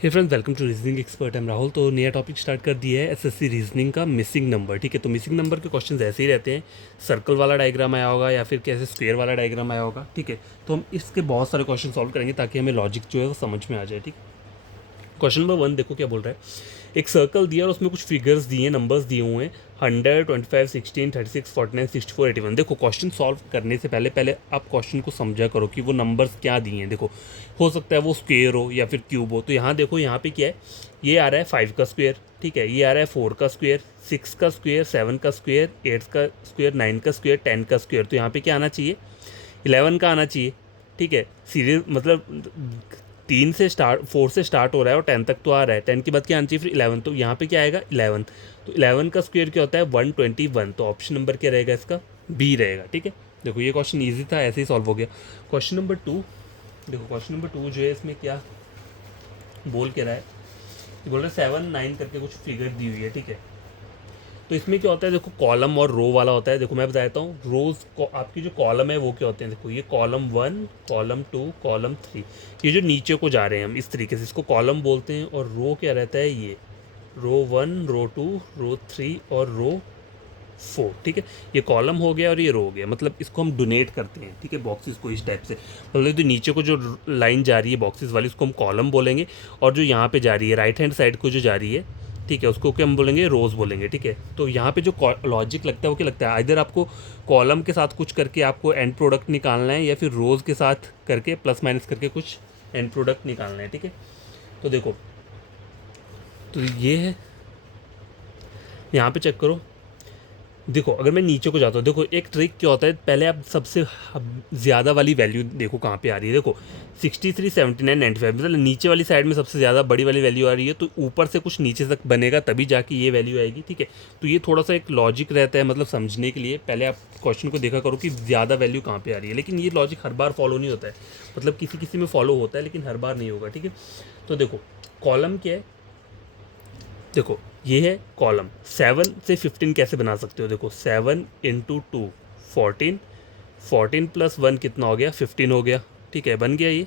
Hey friends, welcome to reasoning expert. हम राहुल। तो नया टॉपिक स्टार्ट कर दिया है एसएससी रीजनिंग का, मिसिंग नंबर। ठीक है, तो मिसिंग नंबर के क्वेश्चंस ऐसे ही रहते हैं। सर्कल वाला डायग्राम आया होगा या फिर कैसे स्क्वायर वाला डायग्राम आया होगा। ठीक है, तो हम इसके बहुत सारे क्वेश्चन सॉल्व करेंगे ताकि हमें लॉजिक जो है वो समझ में आ जाए। ठीक है, क्वेश्चन नंबर 1 देखो क्या बोल रहा है। एक सर्कल दिया और उसमें कुछ फिगर्स दिए हैं, नंबर्स दिए हुए हैं 100, 25, 16, 36, 49, 64, 81। देखो क्वेश्चन सॉल्व करने से पहले पहले आप क्वेश्चन को समझा करो कि वो नंबर्स क्या दिए हैं। देखो, हो सकता है वो स्क्वेयर हो या फिर क्यूब हो। तो यहाँ देखो, यहाँ पे क्या है, ये आ रहा है 5 का स्क्वेयर। ठीक है, ये आ रहा है 4 का स्क्वेयर, 6 का स्क्वेयर, 7 का स्क्वेयर, 8 का स्क्वेयर, 9 का स्क्वेयर, 10 का स्क्वेयर। तो यहाँ पे क्या आना चाहिए, 11 का आना चाहिए। ठीक है, सीरीज मतलब 3 से स्टार्ट, 4 से स्टार्ट हो रहा है और 10 तक तो आ रहा है। 10 के बाद क्या आना चाहिए फिर 11। तो यहाँ पे क्या आएगा 11। तो 11 का स्क्वायर क्या होता है 121। तो ऑप्शन नंबर क्या रहेगा इसका, बी रहेगा। ठीक है, देखो ये क्वेश्चन ईजी था, ऐसे ही सॉल्व हो गया। क्वेश्चन नंबर 2 देखो, क्वेश्चन नंबर 2 जो है इसमें क्या बोल के रहा है, बोल रहा है 7, 9 करके कुछ फिगर दी हुई है। ठीक है, तो इसमें क्या होता है, देखो कॉलम और रो वाला होता है। देखो मैं बता देता हूँ, रोज को आपकी जो कॉलम है वो क्या होते हैं। देखो ये कॉलम 1, कॉलम 2, कॉलम 3, ये जो नीचे को जा रहे हैं हम इस तरीके से, इसको कॉलम बोलते हैं। और रो क्या रहता है, ये रो 1, रो 2, रो 3 और रो 4। ठीक है, ये कॉलम हो गया और ये रो हो गया। मतलब इसको हम डोनेट करते हैं। ठीक है, बॉक्सेस को इस टाइप से, मतलब जो नीचे को जो लाइन जा रही है बॉक्सेस वाली, उसको हम कॉलम बोलेंगे। और जो यहाँ पे जा रही है राइट हैंड साइड को जो जा रही है, ठीक है, उसको क्या हम बोलेंगे, रोज़ बोलेंगे। ठीक है, तो यहाँ पे जो लॉजिक लगता है वो क्या लगता है, इधर आपको कॉलम के साथ कुछ करके आपको एंड प्रोडक्ट निकालना है या फिर रोज़ के साथ करके प्लस माइनस करके कुछ एंड प्रोडक्ट निकालना है। ठीक है, तो देखो, तो ये है, यहाँ पे चेक करो। देखो अगर मैं नीचे को जाता हूँ, देखो एक ट्रिक क्या होता है, पहले आप सबसे ज़्यादा वाली वैल्यू देखो कहाँ पे आ रही है। देखो 63, 79, 95, मतलब नीचे वाली साइड में सबसे ज़्यादा बड़ी वाली वैल्यू आ रही है। तो ऊपर से कुछ नीचे तक बनेगा तभी जाके ये वैल्यू आएगी। ठीक है, तो ये थोड़ा सा एक लॉजिक रहता है, मतलब समझने के लिए पहले आप क्वेश्चन को देखा करो कि ज़्यादा वैल्यू कहाँ पर आ रही है। लेकिन ये लॉजिक हर बार फॉलो नहीं होता है, मतलब किसी किसी में फॉलो होता है लेकिन हर बार नहीं होगा। ठीक है, तो देखो कॉलम क्या है, देखो ये है कॉलम। 7 से 15 कैसे बना सकते हो, देखो 7 इंटू 2 14, 14 प्लस 1 कितना हो गया, 15 हो गया। ठीक है, बन गया ये।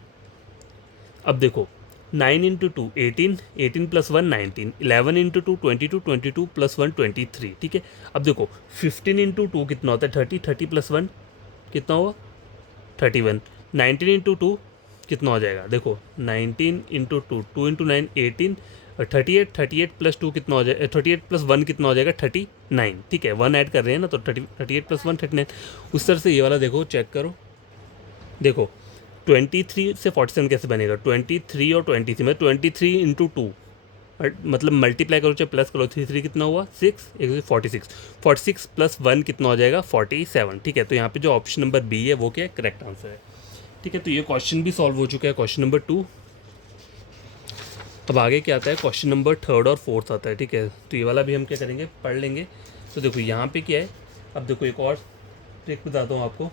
अब देखो 9 इंटू 2 18, 18 प्लस 1 19, 11 इंटू 2 22, 22 प्लस 1 23। ठीक है, अब देखो 15 इंटू 2 कितना होता है 30, 30 प्लस 1 कितना हुआ 31। 19 इंटू 2 कितना हो जाएगा, देखो 19 इंटू 2, 2 इंटू 9 18, 38, 38 प्लस 2 कितना हो जाएगा, 38 प्लस 1 कितना हो जाएगा 39। ठीक है, 1 ऐड कर रहे हैं ना, तो 38 प्लस 1 39। उस तरह से ये वाला देखो, चेक करो। देखो 23 से 47 कैसे बनेगा, 23 और 23 में 23 इंटू 2, मतलब मल्टीप्लाई करो चाहे प्लस करो, 3 3 कितना हुआ 6, 46, 46 प्लस 1 कितना हो जाएगा 47। ठीक है, तो यहाँ पे जो ऑप्शन नंबर बी है वो क्या है, करेक्ट आंसर है। ठीक है, तो ये क्वेश्चन भी सॉल्व हो चुका है, क्वेश्चन नंबर 2। अब आगे क्या आता है, क्वेश्चन नंबर 3 और 4 आता है। ठीक है, तो ये वाला भी हम क्या करेंगे, पढ़ लेंगे। तो देखो यहाँ पे क्या है, अब देखो एक और ट्रिक बताता हूँ आपको।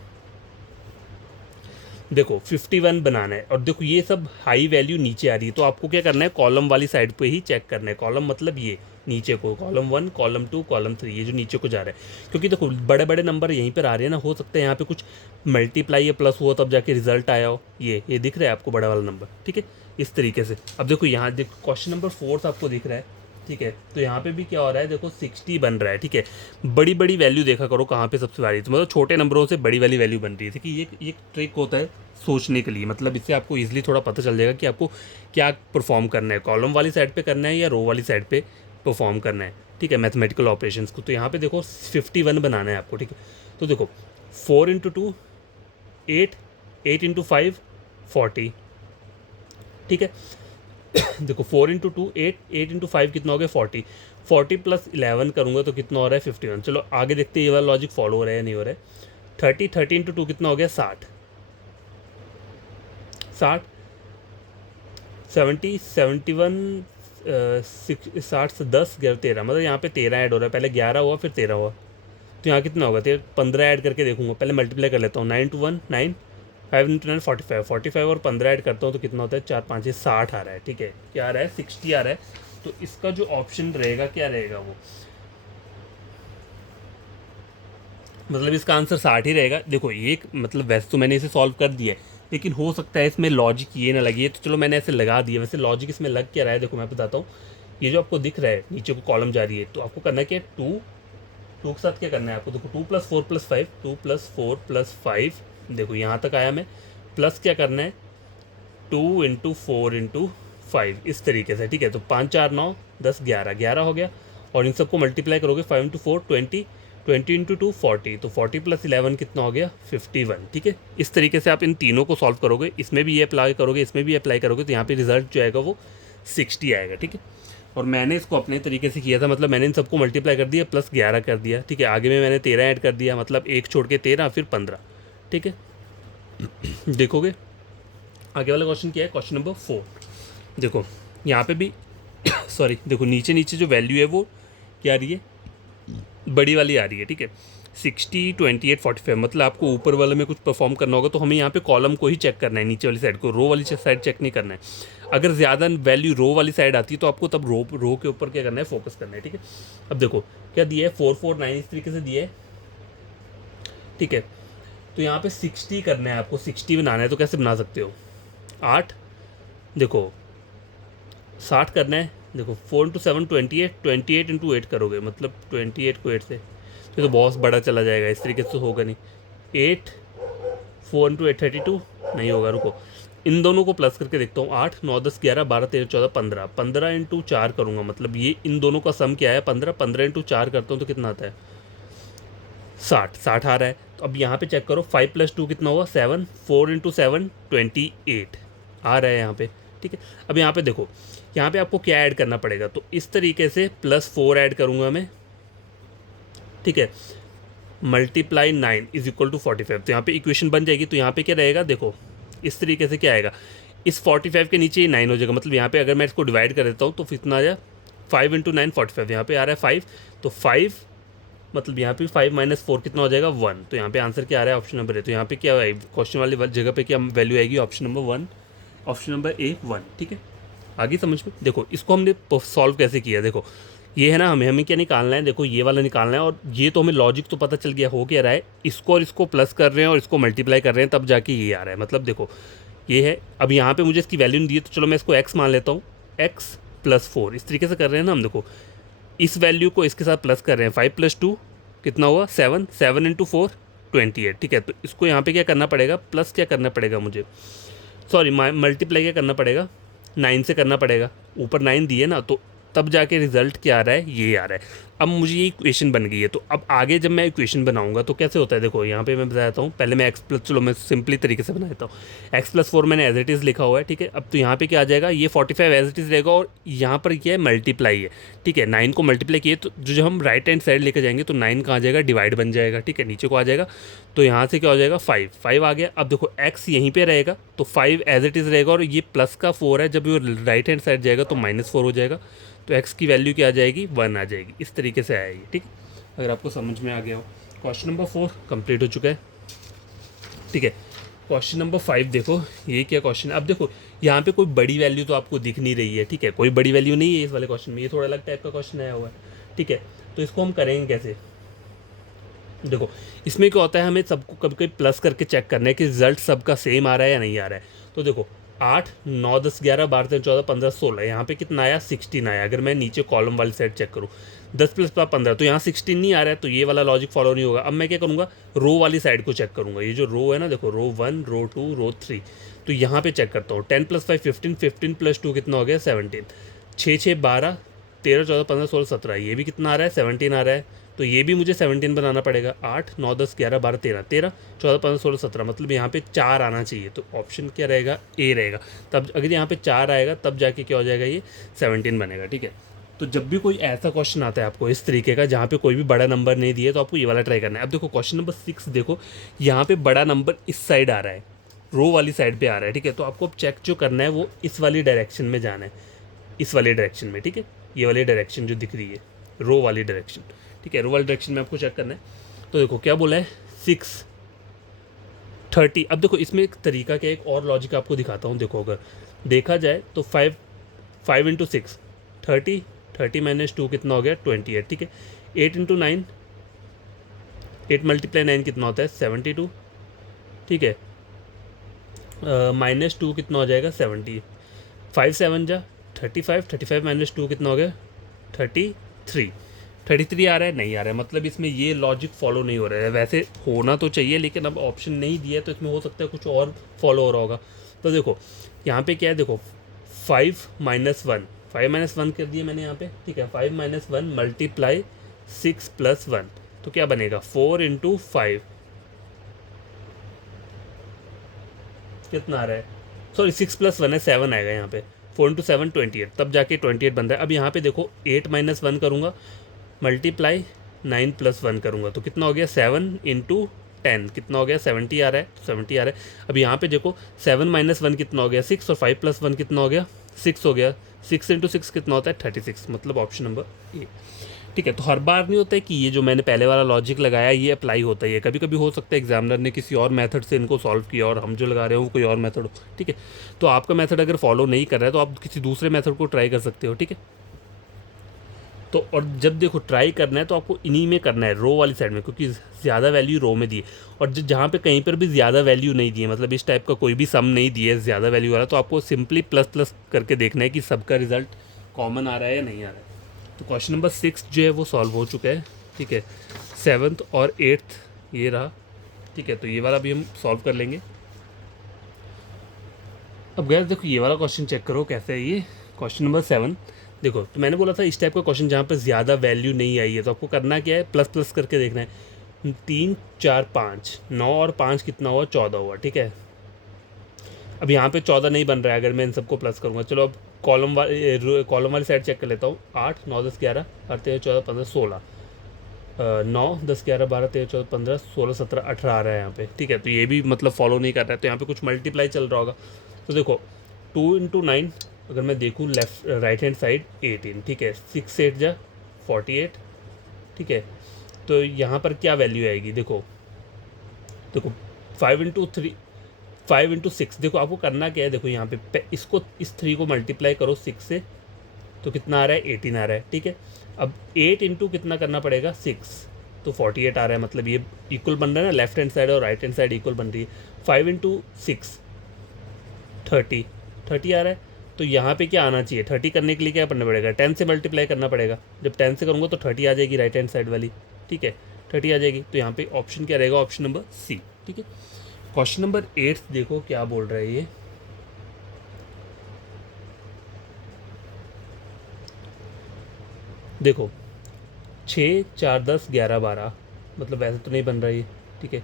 देखो 51 बनाना है और देखो ये सब हाई वैल्यू नीचे आ रही है, तो आपको क्या करना है, कॉलम वाली साइड पे ही चेक करना है। कॉलम मतलब ये नीचे को, कॉलम 1, कॉलम 2, कॉलम 3, ये जो नीचे को जा रहा है। क्योंकि देखो बड़े बड़े नंबर यहीं पर आ रहे हैं ना, हो सकता है यहाँ पे कुछ मल्टीप्लाई या प्लस हुआ तब जाके रिजल्ट आया हो। ये दिख रहा है आपको बड़ा वाला नंबर। ठीक है, इस तरीके से। अब देखो यहाँ देखो क्वेश्चन नंबर 4 आपको दिख रहा है। ठीक है, तो यहाँ पे भी क्या हो रहा है, देखो 60 बन रहा है। ठीक है, बड़ी बड़ी वैल्यू देखा करो कहाँ पे सबसे बड़ी, तो मतलब छोटे नंबरों से बड़ी वाली वैल्यू बन रही है। ठीक है, ये ट्रिक होता है सोचने के लिए, मतलब इससे आपको इजीली थोड़ा पता चल जाएगा कि आपको क्या परफॉर्म करना है, कॉलम वाली साइड पे करना है या रो वाली साइड पे परफॉर्म करना है। ठीक है, मैथमेटिकल ऑपरेशंस को। तो यहाँ पे देखो 51 बनाना है आपको। ठीक है, तो देखो 4 इंटू 2 8, 8 इंटू 5 40। ठीक है, देखो 4 इंटू 2 8, 8 इंटू 5 कितना हो गया 40, 40 प्लस 11 करूँगा तो कितना हो रहा है 51। चलो आगे देखते हैं ये वाला लॉजिक फॉलो हो रहा है या नहीं हो रहा है। 30, 30 इंटू 2 कितना हो गया 60, 60, 70, 71, 60 से 10, 11, 13, मतलब यहाँ पे 13 ऐड हो रहा है, पहले 11 हुआ फिर 13 हुआ। तो यहाँ कितना होगा, 15 ऐड करके देखूंगा, पहले मल्टीप्लाई कर लेता हूँ। 9 टू 1 9, 5 इंटू 9 45, 45 और 15 ऐड करता हूँ तो कितना होता है 4 5 60 आ रहा है। ठीक है, क्या आ रहा है 60 आ रहा है। तो इसका जो ऑप्शन रहेगा क्या रहेगा वो, मतलब इसका आंसर 60 ही रहेगा। देखो ये मतलब वैसे तो मैंने इसे सॉल्व कर दिया है, लेकिन हो सकता है इसमें लॉजिक ये ना लगे, तो चलो मैंने ऐसे लगा दिया। वैसे लॉजिक इसमें लग क्या रहा है, देखो मैं बताता हूँ। ये जो आपको दिख रहा है नीचे को कॉलम जा रही है, तो आपको करना क्या है, टू के साथ क्या करना है आपको, देखो 2 + 4 + 5, 2 + 4 + 5, देखो यहाँ तक आया मैं, प्लस क्या करना है 2 × 4 × 5 इस तरीके से, ठीक है। तो 5 4 9 10 11 11 हो गया, और इन सबको मल्टीप्लाई करोगे 5 × 4 20, 20 × 2 40, तो 40 + 11 कितना हो गया 51, ठीक है। इस तरीके से आप इन तीनों को सॉल्व करोगे, इसमें भी ये अप्लाई करोगे, इसमें भी अप्लाई करोगे, तो यहाँ पे रिजल्ट जो आएगा वो 60 आएगा, ठीक है। और मैंने इसको अपने तरीके से किया था, मतलब मैंने इन सबको मल्टीप्लाई कर दिया प्लस 11 कर दिया, ठीक है। आगे में मैंने 13 ऐड कर दिया, मतलब एक छोड़ के 13 फिर 15, ठीक है। देखोगे आगे वाला क्वेश्चन क्या है, क्वेश्चन नंबर 4। देखो यहाँ पे भी सॉरी, देखो नीचे नीचे जो वैल्यू है वो क्या आ रही है, बड़ी वाली आ रही है, ठीक है। 60 28 45, मतलब आपको ऊपर वाले में कुछ परफॉर्म करना होगा, तो हमें यहाँ पे कॉलम को ही चेक करना है, नीचे वाली साइड को, रो वाली साइड चेक नहीं करना है। अगर ज़्यादा वैल्यू रो वाली साइड आती है तो आपको तब रो के ऊपर क्या करना है, फोकस करना है, ठीक है। अब देखो क्या दिया है, 4 4 9 इस तरीके से दिया है, ठीक है। तो यहाँ पे 60 करना है आपको, 60 बनाना है, तो कैसे बना सकते हो, 8, देखो 60 करना है, देखो 4 × 7 28, 28 × 8 करोगे, मतलब 28 को 8 से, तो बहुत बड़ा चला जाएगा, इस तरीके से तो होगा नहीं। 8 4 × 8 32 नहीं होगा, रुको इन दोनों को प्लस करके देखता हूँ, 8 9 10 11 12 13 14 15, 15 × 4 करूँगा, मतलब ये इन दोनों का सम क्या है 15, 15 × 4 करता हूँ तो कितना आता है 60 आ रहा है। तो अब यहाँ पे चेक करो, 5 + 2 कितना हुआ 7, 4 × 7 28 आ रहा है यहाँ पे, ठीक है। अब यहाँ पे देखो, यहाँ पे आपको क्या ऐड करना पड़ेगा, तो इस तरीके से +4 ऐड करूँगा मैं, ठीक है, मल्टीप्लाई 9 = 45, तो यहाँ पे इक्वेशन बन जाएगी। तो यहाँ पे क्या रहेगा, देखो इस तरीके से क्या आएगा, इस 45 के नीचे ये 9 हो जाएगा, मतलब यहाँ पे अगर मैं इसको डिवाइड कर देता हूँ तो कितना आ जाए 5 × 9 45, यहाँ पे आ रहा है 5, तो 5 मतलब यहाँ पे 5 - 4 कितना हो जाएगा 1, तो यहाँ पे आंसर क्या आ रहा है, ऑप्शन नंबर ए। तो यहाँ पे क्या है, क्वेश्चन वाली जगह पे क्या वैल्यू आएगी, option number 1, option number A 1, ठीक है। आगे समझ में, देखो इसको हमने सॉल्व कैसे किया, देखो ये है ना, हमें हमें क्या निकालना है, देखो ये वाला निकालना है, और ये तो हमें लॉजिक तो पता चल गया हो क्या रहा है, इसको और इसको प्लस कर रहे हैं और इसको मल्टीप्लाई कर रहे हैं, तब जाके ये आ रहा है, मतलब देखो ये है। अब यहाँ पे मुझे इसकी वैल्यू नहीं दी है, तो चलो मैं इसको x मान लेता हूँ, x + 4 इस तरीके से कर रहे हैं ना हम, देखो इस वैल्यू को इसके साथ प्लस कर रहे हैं, 5 + 2 कितना हुआ 7, 7 × 4 28, ठीक है। तो इसको यहाँ पे क्या करना पड़ेगा, प्लस क्या करना पड़ेगा मुझे, सॉरी मल्टीप्लाई क्या करना पड़ेगा, 9 से करना पड़ेगा, ऊपर 9 दिए ना, तो तब जाके रिजल्ट क्या आ रहा है, ये आ रहा है। अब मुझे ये इक्वेशन बन गई है, तो अब आगे जब मैं इक्वेशन बनाऊंगा तो कैसे होता है, देखो यहाँ पे मैं बताता हूँ, पहले मैं एक्स प्लस, चलो मैं सिंपली तरीके से बनाता हूँ, x + 4 मैंने एज इट इज़ लिखा हुआ है, ठीक है। अब तो यहाँ पे क्या आ जाएगा, ये 45 एज इट इज़ रहेगा, और यहाँ पर क्या है मल्टीप्लाई है, ठीक है। 9 को मल्टीप्लाई किए तो जो हम राइट हैंड साइड लेकर जाएंगे तो 9 कहाँ आ जाएगा, डिवाइड बन जाएगा, ठीक है, नीचे को आ जाएगा, तो यहाँ से क्या हो जाएगा 5 आ गया। अब देखो x यहीं पे रहेगा, तो 5 एज इट इज़ रहेगा, और ये प्लस का 4 है, जब ये राइट हैंड साइड जाएगा तो -4 हो जाएगा, तो x की वैल्यू क्या आ जाएगी 1 आ जाएगी, इस तरीके से आएगी, ठीक। अगर आपको समझ में आ गया हो, क्वेश्चन नंबर 4 कंप्लीट हो चुका है, ठीक है। क्वेश्चन नंबर 5 देखो, ये क्या क्वेश्चन है, अब देखो यहाँ पे कोई बड़ी वैल्यू तो आपको दिख नहीं रही है, ठीक है, कोई बड़ी वैल्यू नहीं है इस वाले क्वेश्चन में, ये थोड़ा अलग टाइप का क्वेश्चन आया हुआ है, ठीक है। तो इसको हम करेंगे कैसे, देखो इसमें क्या होता है, हमें सबको कभी कभी प्लस करके चेक करना है कि रिजल्ट सबका सेम आ रहा है या नहीं आ रहा है। तो देखो 8 9 10 11 12 13 14 15 16, यहाँ पे कितना आया 16 आया। अगर मैं नीचे कॉलम वाली साइड चेक करूँ 10 + 15, तो यहाँ 16 नहीं आ रहा है, तो ये वाला लॉजिक फॉलो नहीं होगा। अब मैं क्या करूँगा, रो वाली साइड को चेक करूँगा, ये जो रो है ना, देखो रो 1 रो 2 रो 3, तो यहाँ पे चेक करता हूँ, 10 + 5 15, 15 + 2 कितना हो गया 17, 6 6 12 13 14 15 16 17, ये भी कितना आ रहा है 17 आ रहा है, तो ये भी मुझे 17 बनाना पड़ेगा। 8 9 10 11 12 13 13 14 15 16 17, मतलब यहाँ पे 4 आना चाहिए, तो ऑप्शन क्या रहेगा, ए रहेगा। तब अगर यहाँ पे 4 आएगा तब जाके क्या हो जाएगा, ये 17 बनेगा, ठीक है। तो जब भी कोई ऐसा क्वेश्चन आता है आपको इस तरीके का, जहाँ पे कोई भी बड़ा नंबर नहीं दिए, तो आपको ये वाला ट्राई करना है। अब देखो क्वेश्चन नंबर 6 देखो, यहाँ पे बड़ा नंबर इस साइड आ रहा है, रो वाली साइड पे आ रहा है, ठीक है। तो आपको अब चेक जो करना है वो इस वाली डायरेक्शन में जाना है, इस वाली डायरेक्शन में, ठीक है। ये वाली डायरेक्शन जो दिख रही है, रो वाली डायरेक्शन, ठीक है, रो वाली डायरेक्शन में आपको चेक करना है। तो देखो क्या बोला है 6 30। अब देखो इसमें एक तरीका क्या, एक और लॉजिक आपको दिखाता हूँ। देखो अगर देखा जाए तो 5 × 6 30, 30 - 2 कितना हो गया 28, ठीक है। 8 × 9, 8 × 9 कितना होता है 72, ठीक है। -2 कितना हो जाएगा 70, 5 7 जा 35, 35 -2 कितना हो गया 33, 33 आ रहा है, नहीं आ रहा है, मतलब इसमें ये लॉजिक फॉलो नहीं हो रहा है। वैसे होना तो चाहिए लेकिन अब ऑप्शन नहीं दिया है तो इसमें हो सकता है कुछ और फॉलो हो रहा होगा। तो देखो यहाँ पे क्या है, देखो 5 -1, 5 -1 कर दिया मैंने यहाँ पे, ठीक है। 5 -1 मल्टीप्लाई 6 + 1, तो क्या बनेगा 4 × 5 कितना आ रहा है, सॉरी 6 + 1 है 7 आएगा यहाँ पे, 4 × 7 28, तब जाके 28 बन रहा है। अब यहाँ पे देखो 8 -1 करूँगा मल्टीप्लाई 9 + 1 करूँगा तो कितना हो गया 7 × 10 कितना हो गया 70 आ रहा है, 70 आ रहा है। अब यहाँ पे देखो 7 -1 कितना हो गया 6 और 5 + 1 कितना हो गया 6 हो गया, 6 × 6 कितना होता है 36, मतलब ऑप्शन नंबर ए। ठीक है, तो हर बार नहीं होता है कि ये जो मैंने पहले वाला लॉजिक लगाया ये अप्लाई होता है, ये कभी कभी हो सकता है एग्जामिनर ने किसी और मेथड से इनको सॉल्व किया और हम जो लगा रहे हो वो कोई और मेथड हो। ठीक है, तो आपका मेथड अगर फॉलो नहीं कर रहा है तो आप किसी दूसरे मेथड को ट्राई कर सकते हो। ठीक है, तो और जब देखो ट्राई करना है तो आपको इन्हीं में करना है, रो वाली साइड में, क्योंकि ज़्यादा वैल्यू रो में दी है। और जहाँ पे कहीं पर भी ज़्यादा वैल्यू नहीं दी है, मतलब इस टाइप का कोई भी सम नहीं दिया है ज़्यादा वैल्यू वाला, तो आपको सिंपली प्लस प्लस करके देखना है कि सबका रिजल्ट कॉमन आ रहा है या नहीं आ रहा है। तो क्वेश्चन नंबर 6 जो है वो सॉल्व हो चुका है। ठीक है, 7th और 8th ये रहा। ठीक है, तो ये वाला भी हम सॉल्व कर लेंगे। अब गैस देखो ये वाला क्वेश्चन चेक करो कैसा है ये, क्वेश्चन नंबर 7। देखो तो मैंने बोला था इस टाइप का क्वेश्चन जहाँ पर ज़्यादा वैल्यू नहीं आई है तो आपको करना क्या है, प्लस प्लस करके देखना है। 3 4 5, 9 और 5 कितना हुआ 14 हुआ। ठीक है, अब यहाँ पे 14 नहीं बन रहा है अगर मैं इन सबको प्लस करूँगा। चलो अब कॉलम वाली साइड चेक कर लेता हूँ। 8 9 10 11 13 14 15 16, 9 10 11 12 13 14 15 16 17 18 आ रहा है यहाँ पे। ठीक है, तो ये भी मतलब फॉलो नहीं कर रहा है, तो यहाँ पे कुछ मल्टीप्लाई चल रहा होगा। तो देखो 2 × 9 अगर मैं देखूँ लेफ्ट राइट हैंड साइड 18, ठीक है, 6 8 जा 48। ठीक है, तो यहाँ पर क्या वैल्यू आएगी, देखो देखो 5 × 3 5 × 6, देखो आपको करना क्या है, देखो यहाँ पे इसको इस 3 को मल्टीप्लाई करो 6 से तो कितना आ रहा है 18 आ रहा है। ठीक है, अब 8 × कितना करना पड़ेगा 6, तो 48 आ रहा है, मतलब ये इक्वल बन रहा है ना, लेफ्ट हैंड साइड और राइट हैंड साइड इक्वल बन रही है। 5 × 6 30 आ रहा है, तो यहाँ पे क्या आना चाहिए, 30 करने के लिए क्या करना पड़ेगा 10 से मल्टीप्लाई करना पड़ेगा। जब 10 से करूँगा तो 30 आ जाएगी राइट हैंड साइड वाली। ठीक है, 30 आ जाएगी, तो यहाँ पे ऑप्शन क्या रहेगा, ऑप्शन नंबर सी। ठीक है, क्वेश्चन नंबर 8 देखो क्या बोल रहा है ये। देखो 6 4 10 11 12, मतलब वैसे तो नहीं बन रहा ये। ठीक है,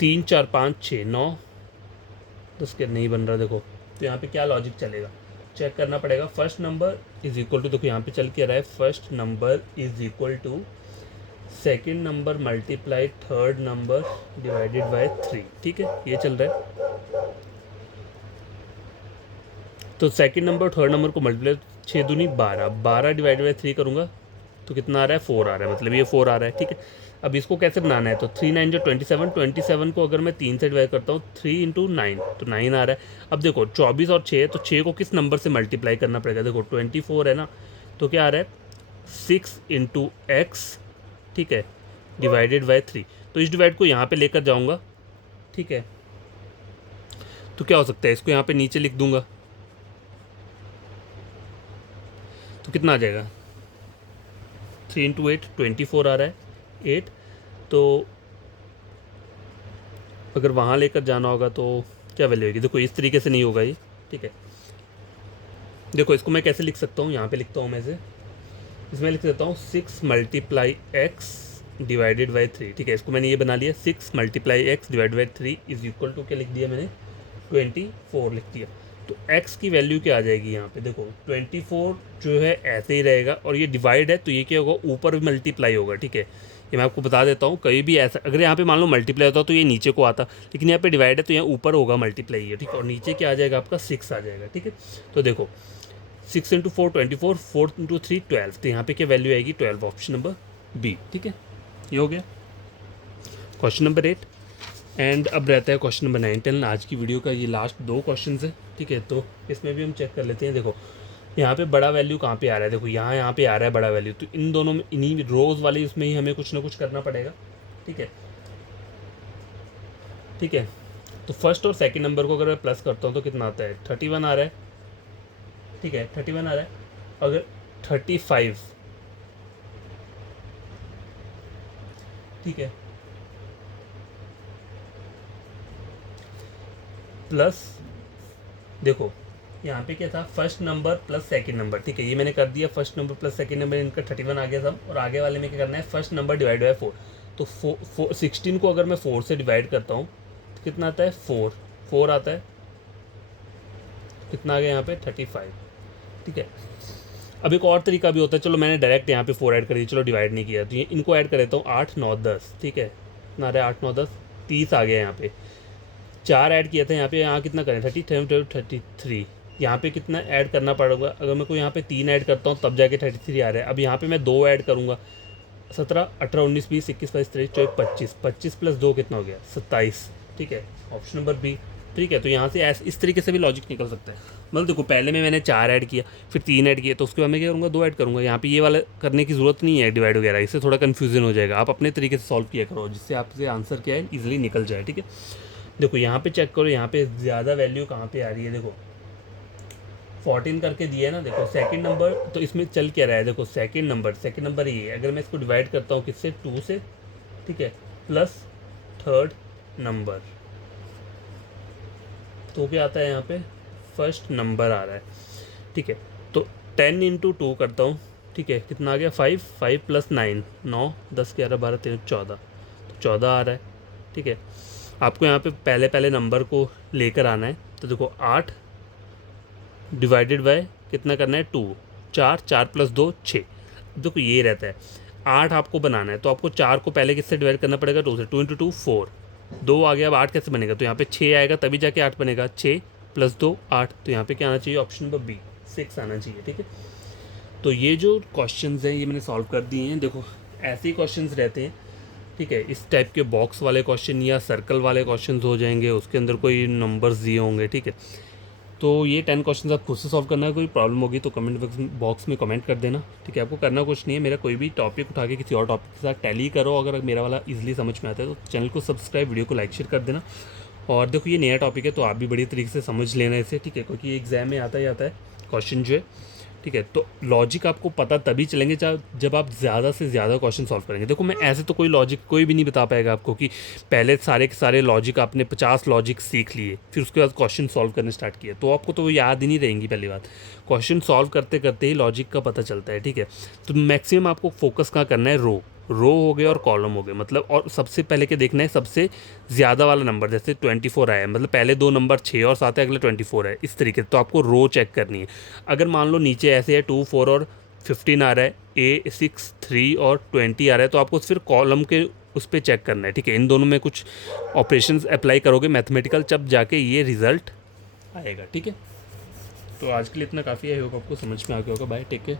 3 4 5 6 9 10 के नहीं बन रहा। देखो तो यहाँ पे क्या लॉजिक चलेगा, चेक करना पड़ेगा। First number is equal to, देखो यहाँ पे चल के रहा है first number is equal to second number multiply third number divided by 3। ठीक है, ये चल रहा है। तो सेकेंड नंबर थर्ड नंबर को मल्टीप्लाई 6 दूनी 12, 12 डिवाइड बाई 3 करूँगा तो कितना आ रहा है 4 आ रहा है, मतलब ये 4 आ रहा है। ठीक है, अब इसको कैसे बनाना है, तो 3 9 जो 27, 27 को अगर मैं 3 से डिवाइड करता हूँ 3 × 9 तो 9 आ रहा है। अब देखो 24 और 6, तो 6 को किस नंबर से मल्टीप्लाई करना पड़ेगा, देखो 24 है ना, तो क्या आ रहा है 6 × x। ठीक है, डिवाइडेड बाई 3, तो इस डिवाइड को यहाँ पे लेकर जाऊँगा। ठीक है, तो क्या हो सकता है, इसको यहाँ पे नीचे लिख दूंगा तो कितना आ जाएगा 3 × 8 24 आ रहा है 8। तो अगर वहाँ लेकर जाना होगा तो क्या वैल्यू होगी, देखो इस तरीके से नहीं होगा ये। ठीक है, देखो इसको मैं कैसे लिख सकता हूँ, यहाँ पे लिखता हूँ मैं इसे, इसमें लिख देता हूँ 6 × x डिवाइडेड बाई 3। ठीक है, इसको मैंने ये बना लिया 6 × x divide by 3 is equal to क्या लिख दिया मैंने 24 लिख दिया। तो x की वैल्यू क्या आ जाएगी यहाँ पे, देखो 24 जो है ऐसे ही रहेगा और ये डिवाइड है तो ये क्या होगा ऊपर भी मल्टीप्लाई होगा। ठीक है, ये मैं आपको बता देता हूँ, कहीं भी ऐसा अगर यहाँ पे मान लो मल्टीप्लाई होता तो ये नीचे को आता, लेकिन यहाँ पे डिवाइड है तो यहाँ ऊपर होगा मल्टीप्लाई है। ठीक है, और नीचे क्या आ जाएगा आपका 6 आ जाएगा। ठीक है, तो देखो 6 × 4 24, 4 × 3 12, तो यहाँ पे क्या वैल्यू आएगी 12, ऑप्शन नंबर बी। ठीक है, ये हो गया क्वेश्चन नंबर 8। एंड अब रहता है क्वेश्चन नंबर 9 10, आज की वीडियो का ये लास्ट 2 क्वेश्चन है। ठीक है, तो इसमें भी हम चेक कर लेते हैं। देखो यहाँ पे बड़ा वैल्यू कहाँ पे आ रहा है, देखो यहाँ पे आ रहा है बड़ा वैल्यू, तो इन दोनों में इन्हीं रोज़ वाली उसमें ही हमें कुछ ना कुछ करना पड़ेगा। ठीक है, ठीक है, तो फर्स्ट और सेकंड नंबर को अगर मैं प्लस करता हूँ तो कितना आता है, 31 आ रहा है, ठीक है 31 आ रहा है। अगर 35, ठीक है, प्लस, देखो यहाँ पे क्या था, first number plus second number, ठीक है, ये मैंने कर दिया, first number plus second number, इनका 31 आ गया सब। और आगे वाले में क्या करना है, फर्स्ट नंबर डिवाइड बाय 4। तो 16 को अगर मैं 4 से डिवाइड करता हूँ तो कितना आता है, 4 आता है, कितना आ गया यहाँ पे 35, ठीक है। अब एक और तरीका भी होता है, चलो मैंने डायरेक्ट यहाँ पे 4 ऐड कर दिया, चलो डिवाइड नहीं किया, तो ये इनको ऐड कर देता हूँ, 8 9 10, ठीक है, कितना आ रहा है 8 9 10 30 आ गया यहाँ पे। 4 ऐड किया था यहाँ पे, यहाँ कितना करें 33, यहाँ पे कितना ऐड करना पड़ेगा, अगर मैं को यहाँ पे 3 ऐड करता हूँ तब जाके 33 आ रहा है। अब यहाँ पे मैं 2 ऐड करूँगा, 17 18 19 20 21 22 23 24 25, 25 प्लस 2 कितना हो गया 27, ठीक है, ऑप्शन नंबर बी, ठीक है। तो यहाँ से इस तरीके से भी लॉजिक निकल सकता है। मतलब देखो पहले में मैंने 4 ऐड किया, फिर 3 ऐड किया, तो उसके बाद मैं क्या करूँगा 2 ऐड करूँगा। यहाँ पे ये वाला करने की ज़रूरत नहीं है डिवाइड वगैरह, इससे थोड़ा कन्फ्यूजन हो जाएगा। आप अपने तरीके से सॉल्व किया करो जिससे आपसे आंसर क्या है ईजिली निकल जाए, ठीक है। देखो यहाँ पे चेक करो, यहाँ पे ज़्यादा वैल्यू कहाँ पे आ रही है, देखो 14 करके दिया है ना, देखो सेकंड नंबर, तो इसमें चल क्या रहा है, देखो सेकंड नंबर ये है, अगर मैं इसको डिवाइड करता हूँ किससे 2 से, ठीक है, प्लस थर्ड नंबर, तो क्या आता है यहाँ पे फर्स्ट नंबर आ रहा है, ठीक है। तो 10 इंटू 2 करता हूँ, ठीक है, कितना आ गया 5, 5 प्लस 9 9 10 11 12 13 14, तो 14 आ रहा है, ठीक है। आपको यहाँ पे पहले पहले नंबर को लेकर आना है, तो देखो 8 डिवाइडेड बाय कितना करना है 2, 4 4 प्लस 2 6, देखो ये रहता है 8 आपको बनाना है, तो आपको 4 को पहले किससे डिवाइड करना पड़ेगा 2 से, 2 इंटू 2 4, 2 आ गया, अब 8 कैसे बनेगा, तो यहाँ पे 6 आएगा तभी जाके 8 बनेगा, 6 प्लस 2 8, तो यहाँ पे क्या आना चाहिए, ऑप्शन नंबर बी 6 आना चाहिए, ठीक है। तो ये जो क्वेश्चंस हैं ये मैंने सॉल्व कर दिए हैं, देखो ऐसे ही क्वेश्चंस रहते हैं, ठीक है। इस टाइप के बॉक्स वाले क्वेश्चन या सर्कल वाले क्वेश्चन हो जाएंगे, उसके अंदर कोई नंबर्स दिए होंगे, ठीक है। तो ये 10 क्वेश्चन आप खुद से सॉल्व करना है, कोई प्रॉब्लम होगी तो कमेंट बॉक्स में कमेंट कर देना, ठीक है। आपको करना कुछ नहीं है, मेरा कोई भी टॉपिक उठा के किसी और टॉपिक के साथ टैली करो, अगर मेरा वाला इजीली समझ में आता है तो चैनल को सब्सक्राइब, वीडियो को लाइक शेयर कर देना। और देखो ये नया टॉपिक है तो आप भी बड़ी तरीके से समझ लेना इसे, ठीक है, क्योंकि एग्ज़ाम में आता ही आता है क्वेश्चन जो है, ठीक है। तो लॉजिक आपको पता तभी चलेंगे जब आप ज़्यादा से ज़्यादा क्वेश्चन सॉल्व करेंगे। देखो मैं ऐसे तो कोई लॉजिक कोई भी नहीं बता पाएगा आपको कि पहले सारे के सारे लॉजिक आपने 50 लॉजिक सीख लिए फिर उसके बाद क्वेश्चन सॉल्व करने स्टार्ट किए, तो आपको तो वो याद ही नहीं रहेंगी। पहली बात, क्वेश्चन सॉल्व करते करते ही लॉजिक का पता चलता है, ठीक है। तो मैक्सिमम आपको फोकस कहाँ करना है, रो हो गए और कॉलम हो गए, मतलब और सबसे पहले क्या देखना है, सबसे ज़्यादा वाला नंबर, जैसे 24 आया है, मतलब पहले 2 नंबर 6 और 7 है, अगले 24 है, इस तरीके से। तो आपको रो चेक करनी है। अगर मान लो नीचे ऐसे है 2 4 और 15 आ रहा है, A 6 3 और 20 आ रहा है, तो आपको फिर कॉलम के उस पर चेक करना है, ठीक है। इन दोनों में कुछ ऑपरेशंस अप्लाई करोगे मैथमेटिकल, जब जाके ये रिजल्ट आएगा, ठीक है। तो आज के लिए इतना काफ़ी है, होगा आपको समझ में आ गया होगा। Bye, take care.